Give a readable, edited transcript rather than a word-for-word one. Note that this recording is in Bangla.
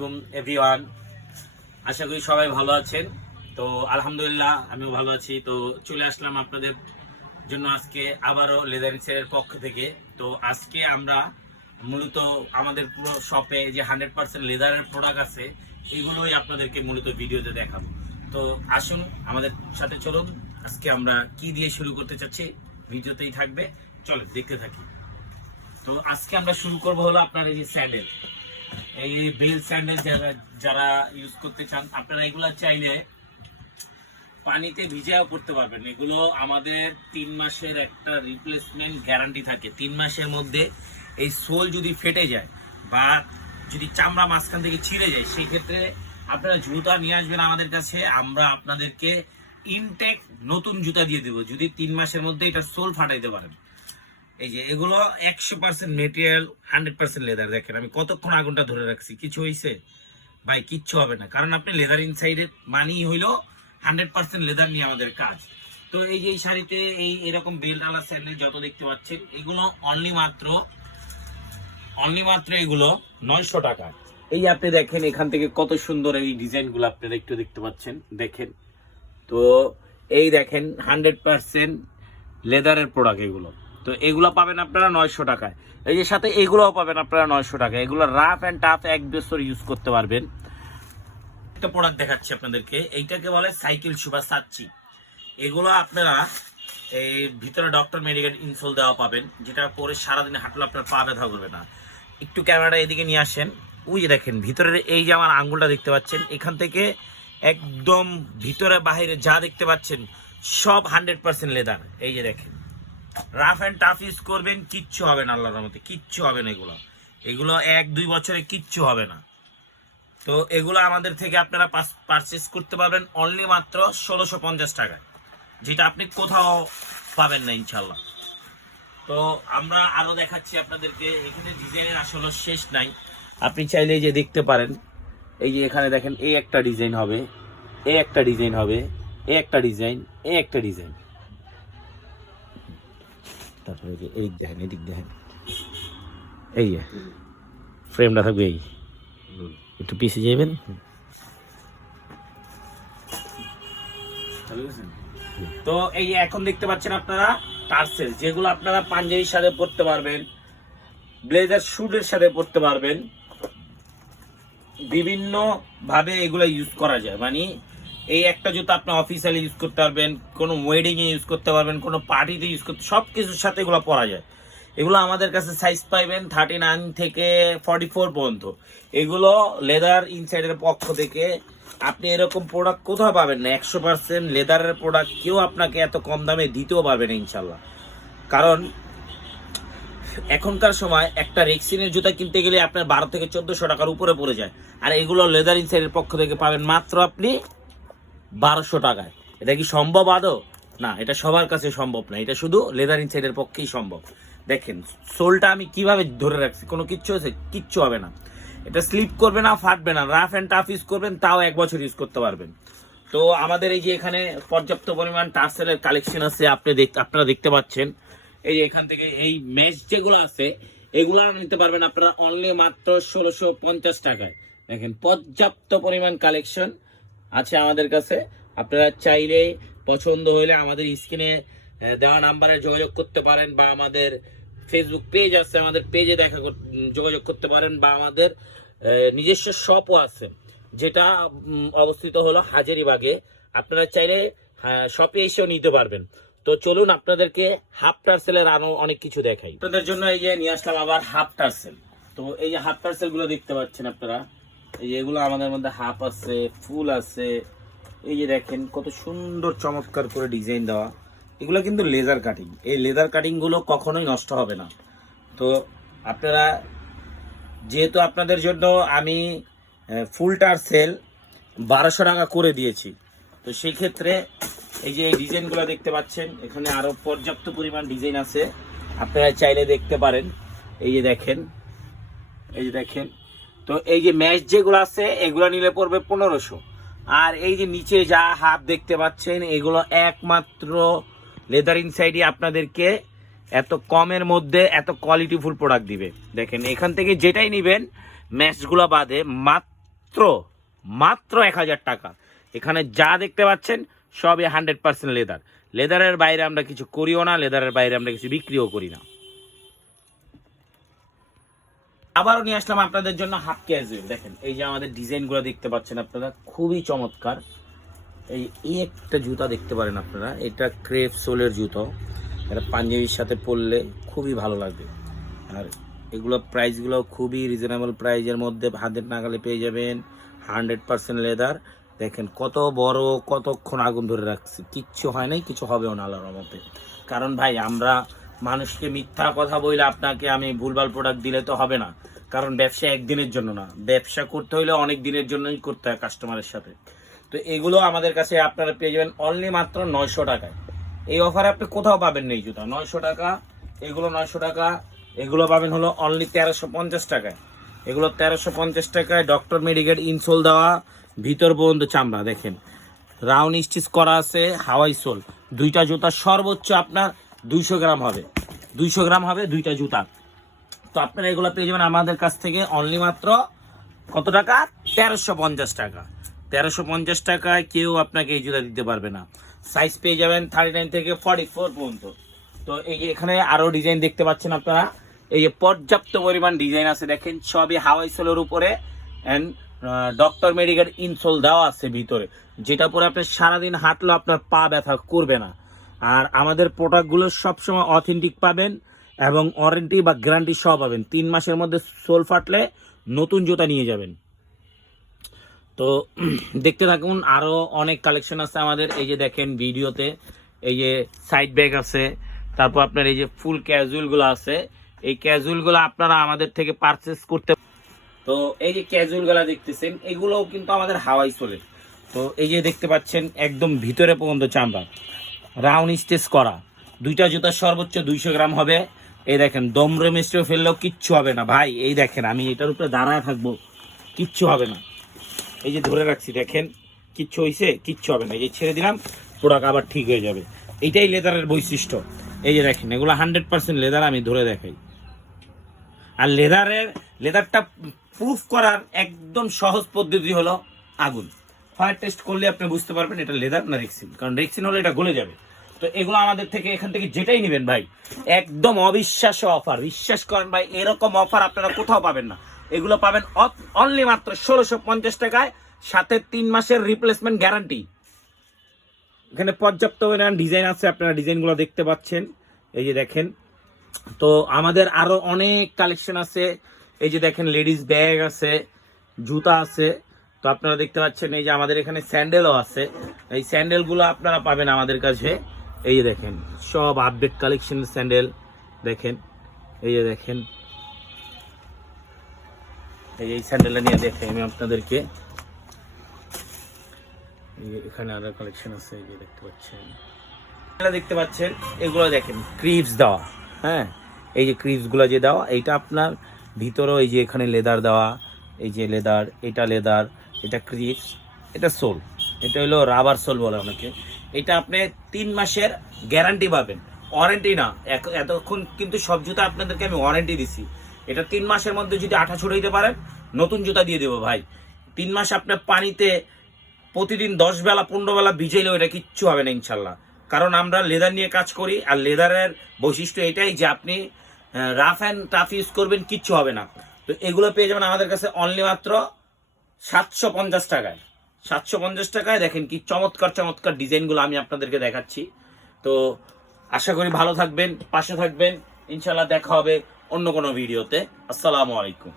আলাইকুম এভরিওয়ান। আশা করি সবাই ভালো আছেন। তো আলহামদুলিল্লাহ আমিও ভালো আছি। তো চলে আসলাম আপনাদের জন্য আজকে আবারও লেদার ইনসাইডের পক্ষ থেকে। তো আজকে আমরা মূলত আমাদের পুরো শপে যে 100% লেদারের প্রোডাক্ট আছে এগুলোই আপনাদেরকে মূলত ভিডিওতে দেখাবো। তো আসুন আমাদের সাথে চলুন। আজকে আমরা কি দিয়ে শুরু করতে চাচ্ছি ভিডিওতেই থাকবে, চলো দেখতে থাকি। তো আজকে আমরা শুরু করবো হলো আপনার এই যে স্যান্ডেল, এই বেল স্যান্ডেল যারা ইউজ করতে চান আপনারা এগুলা চাইলে পানিতে ভিজাও করতে পারবেন। এগুলো আমাদের 3 মাসের একটা রিপ্লেসমেন্ট গ্যারান্টি থাকে। 3 মাসের মধ্যে এই সোল যদি ফেটে যায় বা যদি চামড়া মাঝখান থেকে ছিঁড়ে যায় সেই ক্ষেত্রে আপনারা জুতা নিয়ে আসবেন আমাদের কাছে, আমরা আপনাদেরকে ইনটেক নতুন জুতা দিয়ে দেবো যদি 3 মাসের মধ্যে এটা সোল ফাটাইতে পারেন। এই যে এগুলো 100% মেটেরিয়াল, 100% লেদার। দেখেন আমি কতক্ষণ আগুনটা ধরে রাখছি, কিছু হয়েছে ভাই? কিচ্ছু হবে না, কারণ আপনি লেদার ইনসাইডের মানেই হইলো 100% লেদার নিয়ে আমাদের কাজ। তো এই যে এই শাড়িতে এই এরকম বেল্ট আলা স্যান্ডেল যত দেখতে পাচ্ছেন এগুলো অনলি মাত্র এগুলো 900 টাকা। এই যে আপনি দেখেন এখান থেকে কত সুন্দর এই ডিজাইনগুলো আপনারা একটু দেখতে পাচ্ছেন, দেখেন। তো এই দেখেন 100% লেদারের প্রোডাক্ট এগুলো। তো এগুলো পাবেন আপনারা 900 টাকায়। এই যে সাথে এগুলোও পাবেন আপনারা 900 টাকায়। এগুলো রাফ অ্যান্ড টাফ 1 বছর ইউজ করতে পারবেন। একটা প্রোডাক্ট দেখাচ্ছি আপনাদেরকে, এইটাকে বলে সাইকেল শু বা সাচ্চি। এগুলো আপনারা এই ভিতরে ডক্টর মেডিকেল ইনসোল দেওয়া পাবেন, যেটা পরে সারাদিনে হাঁটলে আপনার পা ব্যথা করবে না। একটু ক্যামেরাটা এদিকে নিয়ে আসেন। ওই যে দেখেন ভিতরের এই যে আমার আঙ্গুলটা দেখতে পাচ্ছেন, এখান থেকে একদম ভিতরে বাহিরে যা দেখতে পাচ্ছেন সব 100% লেদার। এই যে দেখেন রাফ অ্যান্ড টাফ ইউজ করবেন, কিচ্ছু হবে না, আল্লাহর রহমতে কিচ্ছু হবে না। এগুলো 1-2 বছরে কিচ্ছু হবে না। তো এগুলো আমাদের থেকে আপনারা পারচেস করতে পারবেন অনলি মাত্র 1650 টাকায়, যেটা আপনি কোথাও পাবেন না ইনশাল্লাহ। তো আমরা আরো দেখাচ্ছি আপনাদেরকে। এখানে ডিজাইনের আসলে শেষ নাই, আপনি চাইলে যে দেখতে পারেন। এই যে এখানে দেখেন এই একটা ডিজাইন হবে, এই একটা ডিজাইন হবে, এই একটা ডিজাইন, এই একটা ডিজাইন। তারপরে যে এই দেখেন, এদিক দেখেন, এই ফ্রেমটা থাকবে। এই একটু পিছিয়ে যাবেন। তো এই এখন দেখতে পাচ্ছেন আপনারা টার্সেল, যেগুলো আপনারা পাঞ্জাবির সাথে পরতে পারবেন, ব্লেজার স্যুটের সাথে পরতে পারবেন। বিভিন্ন ভাবে এগুলো ইউজ করা যায়। মানে এই একটা জুতো আপনি অফিসিয়ালি ইউজ করতে পারবেন, কোনো ওয়েডিং এ ইউজ করতে পারবেন, কোনো পার্টিতে ইউজ করতে, সব কিছুর সাথে এগুলো পরা যায়। এগুলো আমাদের কাছে সাইজ পাইবেন 39 থেকে 44 পর্যন্ত। এগুলো লেদার ইনসাইডের পক্ষ থেকে আপনি এরকম প্রোডাক্ট কোথাও পাবেন না। 100% লেদারের প্রোডাক্ট কেউ আপনাকে এত কম দামে দিতেও পারবে না ইনশাল্লাহ। কারণ এখনকার সময় একটা রেক্সিনের জুতা কিনতে গেলে আপনার 12 থেকে 1400 টাকার উপরে পড়ে যায়, আর এগুলো লেদার ইনসাইডের পক্ষ থেকে পাবেন মাত্র আপনি 1200 টাকায়। এটা কি সম্ভব আদৌ? না, এটা সবার কাছে সম্ভব না, এটা শুধু লেদার ইনসাইডের পক্ষেই সম্ভব। দেখেন সোলটা আমি কিভাবে ধরে রাখছি, কোনো কিচ্ছু হয়েছে? কিচ্ছু হবে না, এটা স্লিপ করবে না, ফাটবে না। রাফ অ্যান্ড টাফ ইউজ করবেন, তাও 1 বছর ইউজ করতে পারবেন। তো আমাদের এই যে এখানে পর্যাপ্ত পরিমাণ টার্সেলের কালেকশন আছে, আপনারা দেখতে পাচ্ছেন। এই যে এখান থেকে এই ম্যাচ যেগুলো আছে এগুলো নিতে পারবেন আপনারা অনলি মাত্র 1650 টাকায়। দেখেন পর্যাপ্ত পরিমাণ কালেকশন আছে আমাদের কাছে। আপনারা চাইলে পছন্দ হলে আমাদের স্ক্রিনে দেওয়া নাম্বারে যোগাযোগ করতে পারেন, বা আমাদের ফেসবুক পেজ আছে, আমাদের পেজে যোগাযোগ করতে পারেন, বা আমাদের নিজস্ব শপও আছে, যেটা অবস্থিত হলো হাজারীবাগে। আপনারা চাইলে শপে এসেও নিতে পারবেন। তো চলুন আপনাদেরকে হাফ টার্সেলের আরো অনেক কিছু দেখাই আপনাদের জন্য। এই যে নিয়ে আসলাম আবার হাফ টার্সেল। তো এই যে হাফ টার্সেল গুলো দেখতে পাচ্ছেন আপনারা, এই যে এগুলো আমাদের মধ্যে হাফ আছে, ফুল আছে। এই যে দেখেন কত সুন্দর চমৎকার করে ডিজাইন দেওয়া। এগুলো কিন্তু লেজার কাটিং, এই লেজার কাটিং গুলো কখনোই নষ্ট হবে না। তো আপনারা যেহেতু আপনাদের জন্য আমি ফুল টার্সেল 1200 টাকা করে দিয়েছি, তো সেই ক্ষেত্রে এই যে এই ডিজাইনগুলো দেখতে পাচ্ছেন, এখানে আরো পর্যাপ্ত পরিমাণ ডিজাইন আছে, আপনারা চাইলে দেখতে পারেন। এই যে দেখেন, এই যে দেখেন। তো এই যে ম্যাচ যেগুলো আছে এগুলো নিলে পড়বে 1500। আর এই যে নিচে যা হাফ দেখতে পাচ্ছেন এগুলো একমাত্র লেদার ইনসাইডই আপনাদেরকে এত কমের মধ্যে এত কোয়ালিটিফুল প্রোডাক্ট দিবে। দেখেন এখান থেকে যেটাই নেবেন ম্যাচগুলো বাদে মাত্র মাত্র মাত্র 1000 টাকা। এখানে যা দেখতে পাচ্ছেন সবই 100% লেদার। লেদারের বাইরে আমরা কিছু করিও না, লেদারের বাইরে আমরা কিছু বিক্রিও করি না। আবারও নিয়ে আসলাম আপনাদের জন্য হাফ ক্যাজুয়াল। দেখেন এই যে আমাদের ডিজাইনগুলো দেখতে পাচ্ছেন আপনারা, খুবই চমৎকার। এই একটা জুতা দেখতে পারেন আপনারা, এটা ক্রেপ সোলের জুতো, এটা পাঞ্জাবির সাথে পরলে খুবই ভালো লাগবে। আর এগুলো প্রাইসগুলো খুবই রিজনেবল প্রাইজের মধ্যে হাতের নাগালে পেয়ে যাবেন, 100% লেদার। দেখেন কত বড়, কতক্ষণ আগুন ধরে রাখছি, কিচ্ছু হয় নাই, কিছু হবেও না আল্লাহর রহমতে। কারণ ভাই আমরা মানুষকে মিথ্যা কথা বলে আপনাকে আমি ভুলভাল প্রোডাক্ট দিলে তো হবে না। কারণ ব্যবসা একদিনের জন্য না, ব্যবসা করতে হলে অনেক দিনের জন্যই করতে হয় কাস্টমারের সাথে। তো এগুলো আমাদের কাছে আপনারা পেয়ে যাবেন অনলি মাত্র 900 টাকায়। এই অফারে আপনি কোথাও পাবেন না এই জুতা, 900 টাকা। এগুলো 900 টাকা, এগুলো পাবেন হলো অনলি 1350 টাকায়। এগুলো 1350 টাকায়, ডক্টর মেডিকেল ইনসোল দেওয়া, ভিতর পর্যন্ত চামড়া। দেখেন রাউন্ড স্টিচ করা আছে, হাওয়াই সোল। দুইটা জুতা সর্বোচ্চ আপনার 200 গ্রাম হবে, 200 গ্রাম হবে দুইটা জুতা। তো আপনারা এগুলো পেয়ে যাবেন আমাদের কাছ থেকে অনলি মাত্র কত টাকা? 1350 টাকা। 1350 টাকায় কেউ আপনাকে এই জুতা দিতে পারবে না। সাইজ পেয়ে যাবেন 39 থেকে 44 পর্যন্ত। তো এই যে এখানে আরো ডিজাইন দেখতে পাচ্ছেন আপনারা, এই যে পর্যাপ্ত পরিমাণ ডিজাইন আছে। দেখেন সবই হাওয়াই সোলের উপরে এন্ড ডক্টর মেডিকেল ইনসোল দেওয়া আছে ভিতরে, যেটা পরে আপনি সারাদিন হাঁটলে আপনার পা ব্যথা করবে না। আর আমাদের প্রোডাক্টগুলো সবসময় অথেন্টিক পাবেন এবং ওয়ারেন্টি বা গ্যারান্টি সহ পাবেন। 3 মাসের মধ্যে সোল ফাটলে নতুন জুতা নিয়ে যাবেন। তো দেখতে থাকুন, আরো অনেক কালেকশন আছে আমাদের। এই যে দেখেন ভিডিওতে এই যে সাইড ব্যাগ আছে, তারপর আপনার এই যে ফুল ক্যাজুয়াল গুলো আছে। এই ক্যাজুয়াল গুলো আপনারা আমাদের থেকে পারচেস করতে। তো এই যে ক্যাজুয়াল গুলা দেখতেছেন এগুলোও কিন্তু আমাদের হাওয়াই সোলের। তো এই যে দেখতে পাচ্ছেন একদম ভিতরে পর্যন্ত চামড়া, রাউন্ড স্টেচ করা। দুইটা জুতা সর্বোচ্চ 200 গ্রাম হবে। এই দেখেন দমরে মিস্টে ফেললেও কিচ্ছু হবে না ভাই। এই দেখেন আমি এটার উপরে দাঁড়ায় থাকবো, কিচ্ছু হবে না। এই যে ধরে রাখছি, দেখেন কিচ্ছু হয়েছে, কিচ্ছু হবে না। এই যে ছেড়ে দিলাম, প্রোডাক্ট আবার ঠিক হয়ে যাবে। এইটাই লেদারের বৈশিষ্ট্য। এই যে দেখেন এগুলো 100% লেদার, আমি ধরে দেখাই। আর লেদারটা প্রুফ করার একদম সহজ পদ্ধতি হলো আগুন। ফায়ার টেস্ট করলে আপনি বুঝতে পারবেন এটা লেদার না রেক্সিন, কারণ রেক্সিন হলে এটা গলে যাবে। তো এগুলো আমাদের থেকে এখান থেকে যেটাই নেবেন ভাই একদম অবিশ্বাস্য অফার। বিশ্বাস করেন ভাই, এরকম অফার আপনারা কোথাও পাবেন না। এগুলো পাবেন অনলি মাত্র 1650 টাকায়, সাথে 3 মাসের রিপ্লেসমেন্ট গ্যারান্টি। এখানে পর্যাপ্ত ডিজাইন আছে, আপনারা ডিজাইনগুলো দেখতে পাচ্ছেন। এই যে দেখেন, তো আমাদের আরো অনেক কালেকশন আছে। এই যে দেখেন লেডিস ব্যাগ আছে, জুতা আছে। তো আপনারা দেখতে পাচ্ছেন এই যে আমাদের এখানে স্যান্ডেলও আছে। এই স্যান্ডেলগুলো আপনারা পাবেন আমাদের কাছে। এই যে দেখেন সব আপডেট কালেকশন স্যান্ডেল। দেখেন এই যে দেখেন, এই স্যান্ডেলটা নিয়ে দেখে আমি আপনাদেরকে। এখানে আরো কালেকশন আছে, এই যে দেখতে পাচ্ছেন এগুলো দেখেন ক্রিপস দেওয়া। হ্যাঁ, এই যে ক্রিপস গুলো যে দেওয়া, এইটা আপনার ভিতরেও এই যে এখানে লেদার দেওয়া। এই যে লেদার, এটা লেদার, এটা ক্রিপস, এটা সোল, এটা হলো রাবার সোল বলে অনেকে। এটা আপনি 3 মাসের গ্যারান্টি পাবেন, ওয়ারেন্টি না। এতক্ষণ কিন্তু সব জুতা আপনাদেরকে আমি ওয়ারেন্টি দিছি। এটা 3 মাসের মধ্যে যদি আঠা ছড়াইতে পারেন নতুন জুতা দিয়ে দেবো ভাই। 3 মাস আপনার পানিতে প্রতিদিন 10 বেলা 15 বেলা ভিজাইলেও এটা কিচ্ছু হবে না ইনশাল্লাহ। কারণ আমরা লেদার নিয়ে কাজ করি, আর লেদারের বৈশিষ্ট্য এটাই যে আপনি রাফ অ্যান্ড টাফ ইউজ করবেন, কিচ্ছু হবে না। তো এগুলো পেয়ে যাবেন আমাদের কাছে অনলি মাত্র 750 টাকায়। 750 টাকায় দেখেন কি চমৎকার চমৎকার ডিজাইনগুলো আমি আপনাদেরকে দেখাচ্ছি। তো আশা করি ভালো থাকবেন, পাশে থাকবেন। ইনশাল্লাহ দেখা হবে অন্য কোনো ভিডিওতে। আসসালামু আলাইকুম।